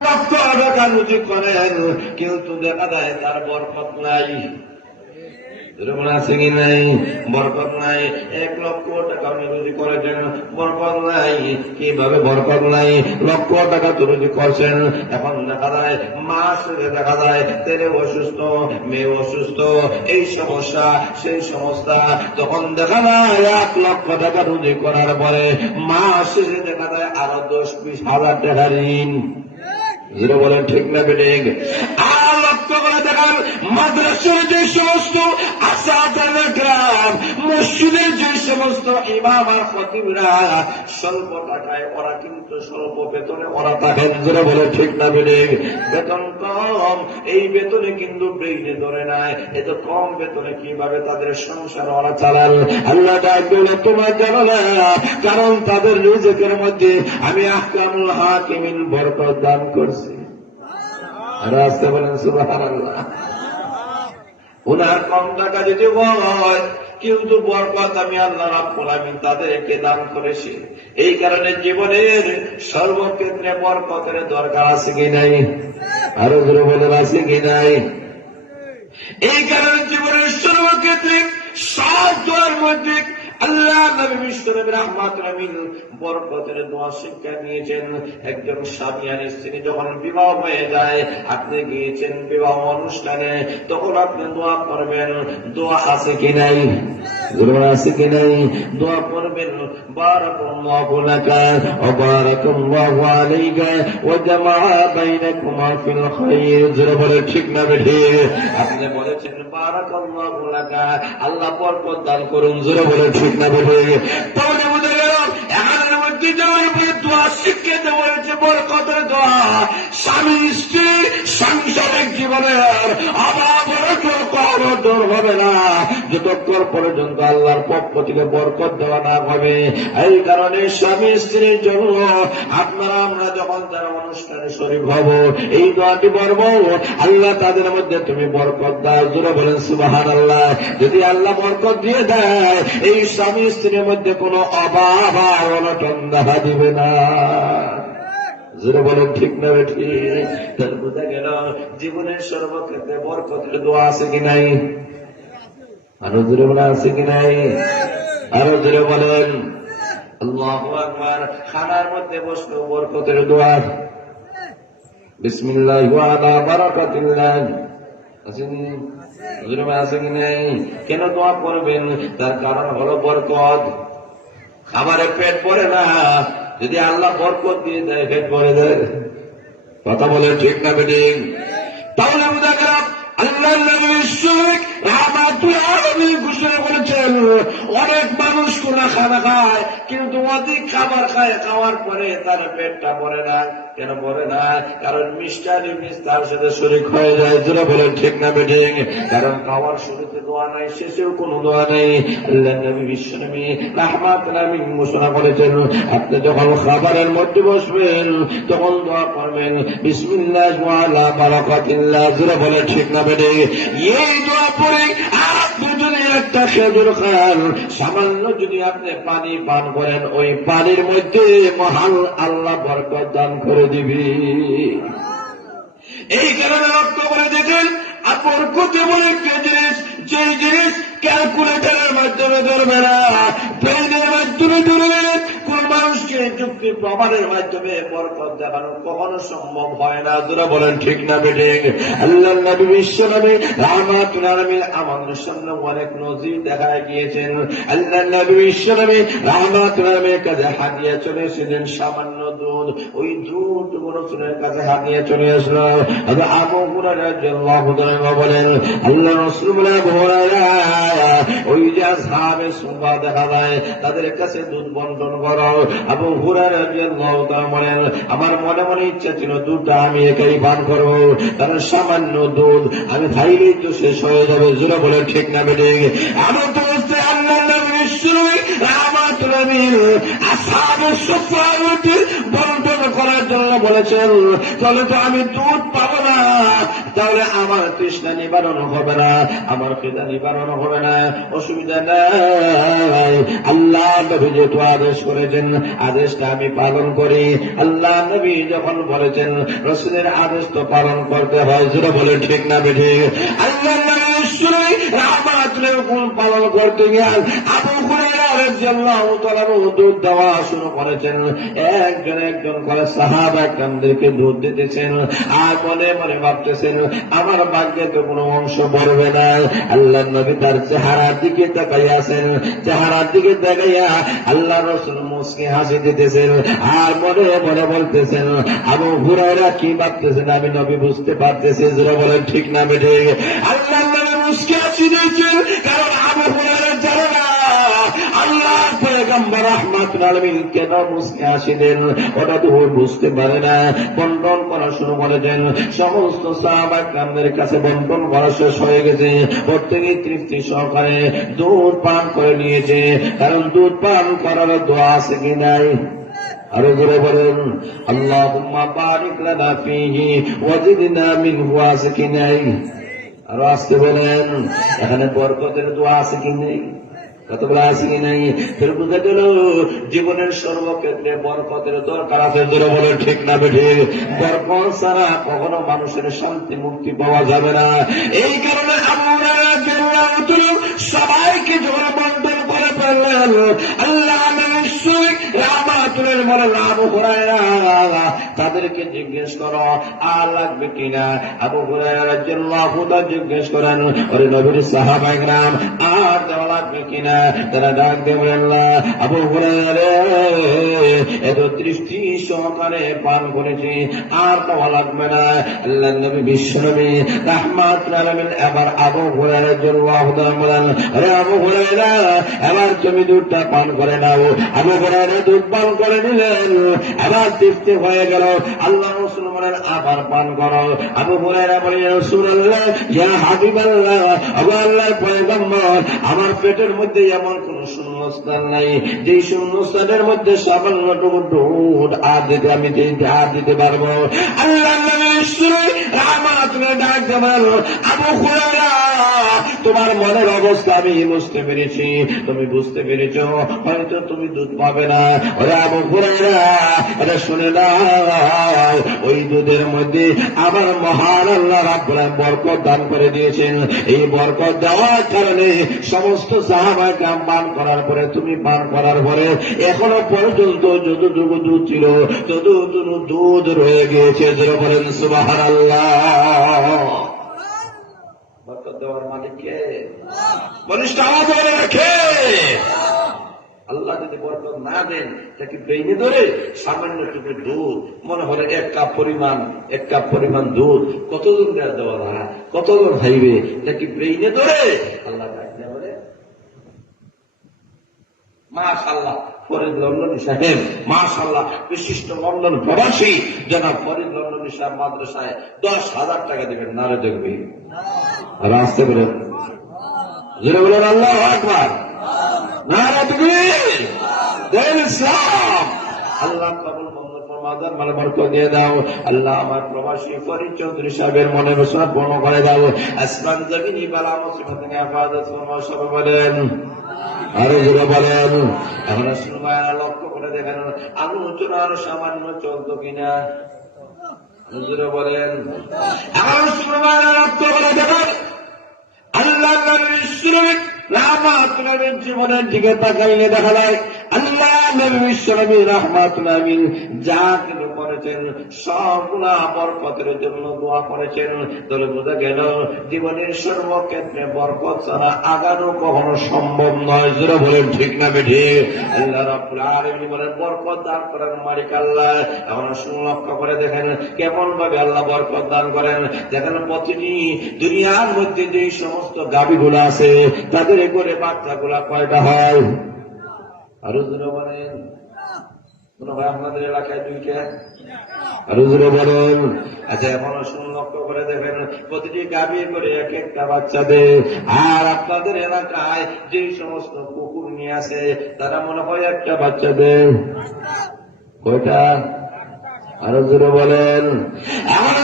লক্ষ টাকা রুজি করেন, কিন্তু দেখা যায় তার বরকত নাই। আছে কি নাই? বরকত নাই। 1 লক্ষ টাকা আপনি রুজি করেছেন, বরকত নাই। কিভাবে বরকত নাই? লক্ষ টাকা তো রুজি করছেন, এখন দেখা যায় মাস দেখা যায় ছেলে অসুস্থ, মেয়ে অসুস্থ, এই সমস্যা সেই সমস্যা। তখন দেখা যায় 1 লক্ষ টাকা রুজি করার পরে মাস শেষে দেখা যায় আরো 10-20 হাজার টাকা ঋণ। যেটা বলেন ঠিক না বেঠিক? আর লক্ষ্য করে দেখান মাদ্রাসার যে সমস্ত আসাদারাম, মসজিদের যে সমস্ত ইমাম আর খতিবরা স্বল্প টাকায়, ওরা কিন্তু স্বল্প বেতনে ওরা থাকেন। যেটা বলে ঠিক না বেঠিক? বেতন কম, এই বেতনে কিন্তু ব্রেইনে ধরে নাই, এত কম বেতনে কিভাবে তাদের সংসার ওরা চালান? আল্লাহ ডাকবে তোমার জানো না, কারণ তাদের রিজিকের মধ্যে আমি আহকামুল হাকিমিন বরকত দান করছি। আর আসতে বলেন সুবহানাল্লাহ। উনার কম টাকা যদি হয়, কিন্তু বরকত আমি আল্লাহ রাব্বুল আলামিন তাদেরকে দান করেছি। এই কারণে জীবনের সর্বক্ষেত্রে বরকতের দরকার আছে কি নাই? আরো জোরে বলেন আছে কি নাই? এই কারণে জীবনের সর্বক্ষেত্রে সব দোয়ার মধ্যে আল্লাহ নবী বিশ্বনবী রাহমাতুল আলামিন বরকতের দোয়া শিক্ষা দিয়েছেন। একজন স্বামী আর স্ত্রী যখন বিবাহ হয়ে যায়, আপনি গিয়েছেন বিবাহ অনুষ্ঠানে, তখন আপনি দোয়া করবেন। দোয়া আছে কি নাই? আছে কি নাই? দোয়া করবেন বারাকাল্লাহু লাকা ওয়া বারাকাল্লাহু আলাইকা ওয়া জামাআ বাইনাকুমা ফিল খায়র। যারা বলে ঠিক না বেঠিক? আপনি বলেছেন বারাকাল্লাহু লাকা, আল্লাহ বরকত দান করুন। যারা বলে ঠিক না বেঠিক? তাহলে বুঝে গেল এখানের মধ্যে যাওয়ার পরে দোয়া শিক্ষা দেওয়া হয়েছে বরকতের দোয়া। স্বামী স্ত্রী সাংসারিক জীবনের অভাব কখনো দূর হবে না যতক্ষণ পর্যন্ত আল্লাহর পক্ষ থেকে বরকত দেওয়া না হবে। এই কারণে স্বামী স্ত্রীর জন্য আপনারা আমরা যখন তারা অনুষ্ঠানে শরীক হব, এই দোয়াটি পড়ব, আল্লাহ তাদের মধ্যে তুমি বরকত দাও। জোরে বলেন সুবহানাল্লাহ। যদি আল্লাহ বরকত দিয়ে দেয়, এই স্বামী স্ত্রীর মধ্যে কোনো অভাব আর অনটন দেখা দিবে না। জোরে বলেন ঠিক না বেঠিক? তার বোঝা গেল জীবনের সর্বক্ষেত্রে বরকতের দোয়া আছে কি নাই? আরো জোরে বলা আছে কি নাই? আরো জোরে বলেন আল্লাহু আকবার। খানার মধ্যে বসলো বরকতের দোয়া, বিসমিল্লাহ ওয়া আলা বারাকাতিল্লাহ। আছে কি নাই? কেন দোয়া করবেন? তার কারণ হলো বরকত। খাবারে পেট ভরে না, যদি আল্লাহ বরকত দিয়ে দেয় পেট ভরে দেয়। কথা বলে ঠিক না বেঠিক? তাহলে বোঝা গেল আল্লাহ নবী রাহমাতুল আলামিন ঘোষণা করেছেন, অনেক মানুষ কোন খানা খায়, কিন্তু অধিক খাবার খায়, খাওয়ার পরে তার পেটটা ভরে না। কেন ভরে না? কারণ মিষ্টানি তার সাথে শরীক হয়ে যায়। যারা বলেন ঠিক না বেঠিক? কারণ খাওয়ার শুরুতে দোয়া নাই, শেষেও কোন দোয়া নেই। আল্লাহ নবী বিশ্বনবী রাহমাতুল আলামিন ঘোষণা করেছেন, আপনি যখন খাবারের মধ্যে বসবেন তখন দোয়া করবেন বিসমিল্লাহ ওয়া আলা বারাকাতিল্লাহ। যারা বলেন ঠিক না বেঠিক? এই দোয়া পড়ে আপনি যদি একটা খেজুর খান, সামান্য যদি আপনি পানি পান করেন, ওই পানির মধ্যে মহান আল্লাহ বরকত দান করে দিবি। এই কারণে লক্ষ্য করে দেখেন, বরকত এমন একটা জিনিস, যে জিনিস ক্যালকুলেটরের মাধ্যমে ধরবে না, ব্রেইনের মাধ্যমে ধরবে। কোন মানুষকে যুক্তি প্রমাণের মাধ্যমে বরকত দেখানো কখনো সম্ভব হয় না। যারা বলেন ঠিক না বেঠিক? আল্লাহ নবী বিশ্বনবী রাহমাতুল আলামিন আমাদের সামনে অনেক নজির দেখায় গিয়েছেন। আল্লাহ নবী বিশ্বনবী রাহমাতুল আলামিনের কাছে হাদিয়া চলে এসেছেন সামান্য দুধ। ওই দুধ রাসূলের কাছে হাদিয়া চলে আসলো। আবু হুরায়রা রাদিয়াল্লাহু তাআলা বলেন, আল্লাহ রাসূল বলেন, আবু হুরায়রা, ওই যে আসহাবে সুফা দেখা যায় তাদের কাছে দুধ বন্টন করো। আবু হুরায়রা রাদিয়াল্লাহু তাআলা বলেন, আমার মনে মনে ইচ্ছা ছিল দুধটা আমি একাই পান করব, কারণ সামান্য দুধ আমি খাইলেই তো শেষ হয়ে যাবে। জোরে বলেন ঠিক না বেঠিক? আমার তো আল্লাহ নবী বিশ্বনবী রাহমাতুল আলামিন আসহাবে সুফার বন্টন করার জন্য বলেছেন, তাহলে তো আমি দুধ পাবো না, তাহলে আমার তৃষ্ণা নিবারণ হবে না, আমার খিদা নিবারণ হবে না, অসুবিধা নাই। আল্লাহ নবী যেহেতু আদেশ করেছেন, আদেশটা আমি পালন করি। আল্লাহ নবী যখন বলেছেন, রাসূলের আদেশ তো পালন করতে হয়। যেটা বলে ঠিক না বেঠি? আল্লাহ নবী রাহমাতুল হুকুম পালন করতে গিয়ে আবু হুরায়রা রাদিয়াল্লাহু তাআলা দুধ দেওয়া শুরু করেছেন। একজন একজন করে সাহাবা একরামদেরকে দুধ দিতেছেন, আর মনে মনে ভাবতেছেন আমার ভাগ্যে তো কোনো অংশ পড়বে না। আল্লাহ নবী তার চেহারার দিকে তাকাইয়াছেন, চেহারার দিকে তাকাইয়া আল্লাহ রাসূল মুস্কি হাসি দিতেছেন, আর মনে মনে বলতেছেন আবু হুরায়রা কি ভাবতেছেন আমি নবী বুঝতে পারতেছি। যারা বলেন ঠিক না বেঠি? আল্লাহ নবী মুস্কি হাসি দিয়েছেন, কারণ আবু হুরায়রা জানে না আল্লাহ পয়গম্বর রাহমাতুল আলামিন কেন মুস্কি হাসি দেন, ওটা তো বুঝতে পারে না। বন্টন করা শুরু করেছেন, সমস্ত সাহাবা একরামদের কাছে বন্টন করা শেষ হয়ে গেছে। প্রত্যেকে তৃপ্তি সহকারে দুধ পান করে নিয়েছে, কারণ দুধ পান করার দোয়া আছে কি নাই? আরো জোরে বলেন আল্লাহুম্মা বারিক লানা ফীহি ওয়াজিদনা মিনহু, আছে কি নাই? আরো আজকে বলেন এখানে বরকতের দোয়া আছে কি নেই? কতগুলো আছে কি নাই? ফের বুঝে গেল জীবনের সর্বক্ষেত্রে বরকতের দরকার আছে। জোরে বলেন ঠিক না বেঠি? বরকত ছাড়া কখনো মানুষের শান্তি মুক্তি পাওয়া যাবে না। এই কারণে আমরা সবাইকে যখন বন্টন করে ফেললেন, আল্লাহ রাহমাতুল বলেন আবু হুরায়রা তাদেরকে জিজ্ঞেস করো আর লাগবে কিনা। আবু হুরায়রা রাদিয়াল্লাহু তাআলা জিজ্ঞেস করেন, ওরে নবীর সাহাবা একরাম আর দেওয়া লাগবে কিনা? তারা ডাক দিয়ে বলেন আবু হুরায়রা এত তৃষ্টি সহকারে পান করেছি, আর পাওয়া লাগবে না। আল্লাহ নবী বিশ্বনবী রাহমাতুল আলামিন এবার আবু হুরায়রা রাদিয়াল্লাহু তাআলা বলেন, আরে আবু হুরায়রা এবার তুমি দুধটা পান করে নাও। আবু হুরায়রা দুধ পান করে নিলেন, এবার তৃপ্তি হয়ে গেল। আল্লাহ রাসূল বলেন আবার পান করো। আবু হুরায়রা বলেন ইয়া রাসূলুল্লাহ, ইয়া হাবিবাল্লাহ, আবু আল্লাহর পয়গম্বর, আমার পেটের মধ্যে এমন কোন শূন্যস্থান নাই যে শূন্যস্থানের মধ্যে সামান্যটুকু দুধ আর দিতে আমি আর দিতে পারবো। আল্লাহ নবী রাহমাতুল্লাহ ডাক দেবেন, আবু হুরায়রা তোমার মনের অবস্থা আমি বুঝতে পেরেছি, তুমি বুঝতে পেরেছ হয়তো তুমি দুধ পাবে না। ওরে আবু হুরায়রা এটা শুনে নাও, ওই দুধের মধ্যে আমার মহান আল্লাহ রাব্বুল আলামিন বরকত দান করে দিয়েছেন। এই বরকত দেওয়ার কারণে সমস্ত সাহাবা কেরাম পান করার পরে, তুমি পান করার পরে এখনো পর্যন্ত যতটুকু দুধ ছিল ততটুকু দুধ রয়ে গিয়েছে। যারা বলেন সুবহানাল্লাহ। বরকত দেওয়ার মালিক কে? বলিষ্ঠ আওয়াজ করে রাখে। আল্লাহ যদি বরকত না দেন তাকে বেইনে ধরে সামান্যটুকু দুধ, মনে হলে এক কাপ পরিমাণ দুধ কতজন দেওয়া না, কতজন খাইবে, তাকে বেইনে ধরে আল্লাহ বলে মাশাআল্লাহ ফরিদ লন্ডনী সাহেব, মাশাআল্লাহ বিশিষ্ট লন্ডন প্রবাসী জনাব ফরিদ লন্ডনী সাহেব মাদ্রাসায় 10,000 টাকা দেবেন। নারে দেখবে আর আসতে বলেন, জোরে বলেন আল্লাহু আকবার, নারে তাকবীর, দিন ইসলাম। আল্লাহ কবুল মঞ্জুর ফরমাদার মানে বরকত দিয়ে দাও। আল্লাহ আমার প্রবাসী ফরিদ চৌধুরী সাহেবের মনে বসনা পূর্ণ করে দাও। আসমান জমিন বালা মুসিবত থেকে হেফাজত ফরমাও। সবাই বলেন আরো জোরে বলেন। এখন শুনবায়না লক্ষ্য করে দেখেন আলোচনা আরো সামান্য চলতো কিনা। জোরে বলেন। এখন শুনবায়না লক্ষ্য করে দেখেন আল্লাহ রাহমাতুল আলামিন জীবনের দিকে তাকাইলে দেখা যায় আল্লাহ নবী বিশ্বনবী রাহমাতুল আলামিন যা কিছু করেছেন সবগুলা বরকতের জন্য দোয়া করেছেন। তাহলে বোঝা গেল জীবনের সর্বক্ষেত্রে বরকত ছাড়া আগানো কখনো সম্ভব নয়। যারা বলেন ঠিক না বেঠি? আল্লাহ রাব্বুল আলামিন বলেন বরকত দান করেন মালিক আল্লাহ। এখন লক্ষ্য করে দেখেন কেমন ভাবে আল্লাহ বরকত দান করেন। দেখেন প্রতিটি দুনিয়ার মধ্যে যে সমস্ত গাভীগুলো আছে তাদের করে বাচ্চাগুলা কয়টা হয়? আরো জোরে বলেন। মনে হয় আপনাদের এলাকায় 2টা। আরো জোরে বলেন। আচ্ছা এখন লক্ষ্য করে দেখেন প্রতিটি গাভী করে এক একটা বাচ্চা দেয়। আর আপনাদের এলাকায় যে সমস্ত কুকুর নিয়ে আসে তারা মনে হয় একটা বাচ্চা দেয়। কয়টা? আরো জোরে বলেন। এখন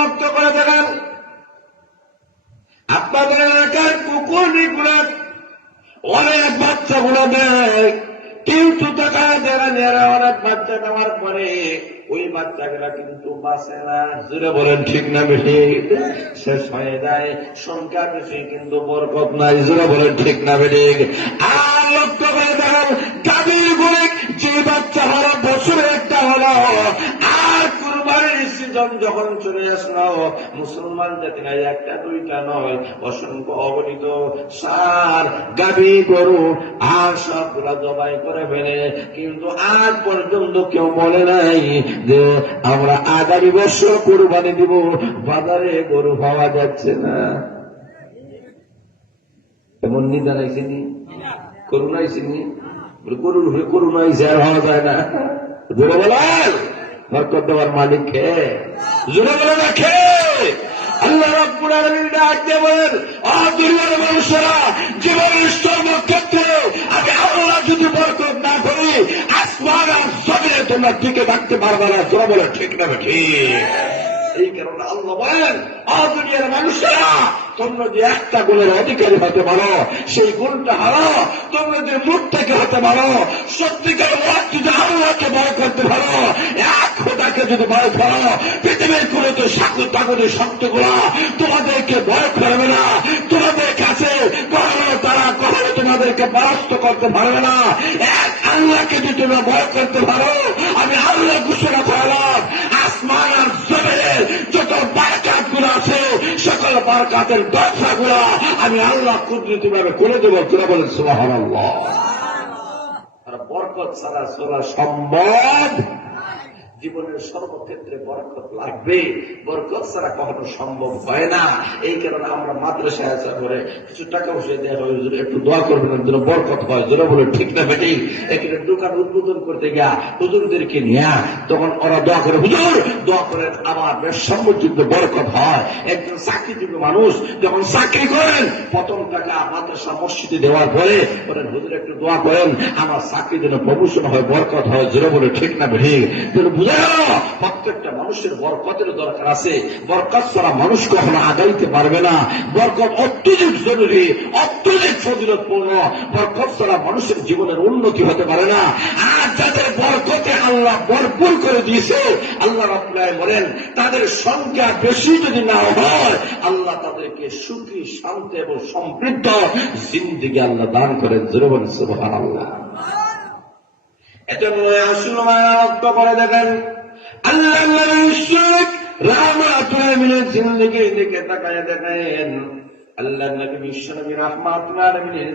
লক্ষ্য করে দেখেন অনেক বাচ্চাগুলো দেয়, কিন্তু টাকা দেওয়া নেওয়া অনেক বাচ্চা নেওয়ার পরে ওই বাচ্চাগুলা কিন্তু বাঁচে না। জুড়ে বলেন ঠিক না বেশি? শেষ হয়ে যায়, সংখ্যা বেশি কিন্তু বরকত নাই। জুড়ে বলেন ঠিক না বেশি? আর লক্ষ্য করে দেখেন, গাভীর গরু যে বাচ্চা হলো বছরে একটা হলো, আর কুরবানির সিজন যখন চলে আসলো, মুসলমান জাতি নাই একটা দুইটা নয়, অসংখ্য অগণিত সার গাভী গরু আর সবগুলা জবাই করে ফেলে। কিন্তু আজ পর্যন্ত কেউ বলে নাই যে আমরা আগামী বছর কুরবানি দিব, বাজারে গরু পাওয়া যাচ্ছে না। এমন নিদান আইসেনি, করুণা আইসেনি, গরুর হয়ে করুণা আইসে আর হওয়া যায় না। জোরে বলেন বরকত দেওয়ার মালিক কে? জোরে বলে রাখে আল্লাহ রাব্বুল আলামিন ডাক দিয়ে বলেন, ও দুনিয়ার মানুষেরা, জীবনের সর্বক্ষেত্রে আমি আল্লাহ যদি বরকত না করি, আসমান আর জমিনে তোমরা টিকে থাকতে পারবে না। জোরে বলে ঠিক না ঠিক? এই কারণে আল্লাহ বলেন, ও দুনিয়ার মানুষেরা, তোমরা যে একটা গুণের অধিকারী হতে পারো, সেই গুণটা হারো। তোমরা যে মুখ থেকে হতে পারো, সত্যিকার যদি আল্লাহকে ভয় করতে পারো, এক খোদাকে যদি ভয় করো, পৃথিবীর কোন তো সাকুর তাকুরের শব্দগুলো তোমাদেরকে ভয় করবে না। তোমাদের কাছে কখনো তারা কখনো তোমাদেরকে পরাস্ত করতে পারবে না। এক আল্লাহকে যদি তোমরা ভয় করতে পারো, আমি আল্লাহ ঘোষণা করলাম, আসমান আর জমিনের যত বারকাত গুলো আছে, সকল বারকাতের দরজা গুলা আমি আল্লাহ কুদরতি ভাবে করে দেবো। তোরা বলেন সুবহানাল্লাহ। আর বরকত ছাড়া চলা সম্ভব? জীবনের সর্বক্ষেত্রে বরকত লাগবে, বরকত ছাড়া কখনো সম্ভব হয় না। এই কারণে আমরা মাদ্রাসায় আসা করে কিছু টাকা পয়সা দেওয়া হয়, একটু দোয়া করবেন যেন বরকত হয়। যেন বলে ঠিক না বেটি? এখানে দোকান উদ্বোধন করতে গিয়া হুজুরদেরকে নিয়া, তখন ওরা দোয়া করে, হুজুর দোয়া করেন আমার বেশ সম্মুচিত বরকত হয়। একজন চাকরিজীবী মানুষ যখন চাকরি করেন, প্রথম টাকা মাদ্রাসা মসজিদে দেওয়ার পরে বলেন, হুজুর একটু দোয়া করেন আমার চাকরি যেন প্রমোশন হয়, বরকত হয়। যেন বলে ঠিক না বেটি? প্রত্যেকটা মানুষের বরকতের দরকার আছে। বরকত ছাড়া মানুষ কখনো আগাইতে পারবে না। বরকত অত্যধিক জরুরি, অত্যধিক ফজিলতপূর্ণ। বরকত ছাড়া মানুষের জীবনের উন্নতি হতে পারে না। আর যাদের বরকতে আল্লাহ ভরপুর করে দিয়েছে, আল্লাহ রাব্বুল আলামিন বলেন, তাদের সংখ্যা বেশি যদি না হয়, আল্লাহ তাদেরকে সুখী, শান্তি এবং সমৃদ্ধ জিন্দেগি আল্লাহ দান করেন। জোরে বলেন সুবহানাল্লাহ। এজন্য আসল মায়াত্ম করে দেখেন, আল্লাহ রাহমাতুল আলামিনের জিন্দেগির দিকে তাকায় দেখেন, আল্লাহ নবী বিশ্বনবী রাহমাতুল আলামিনের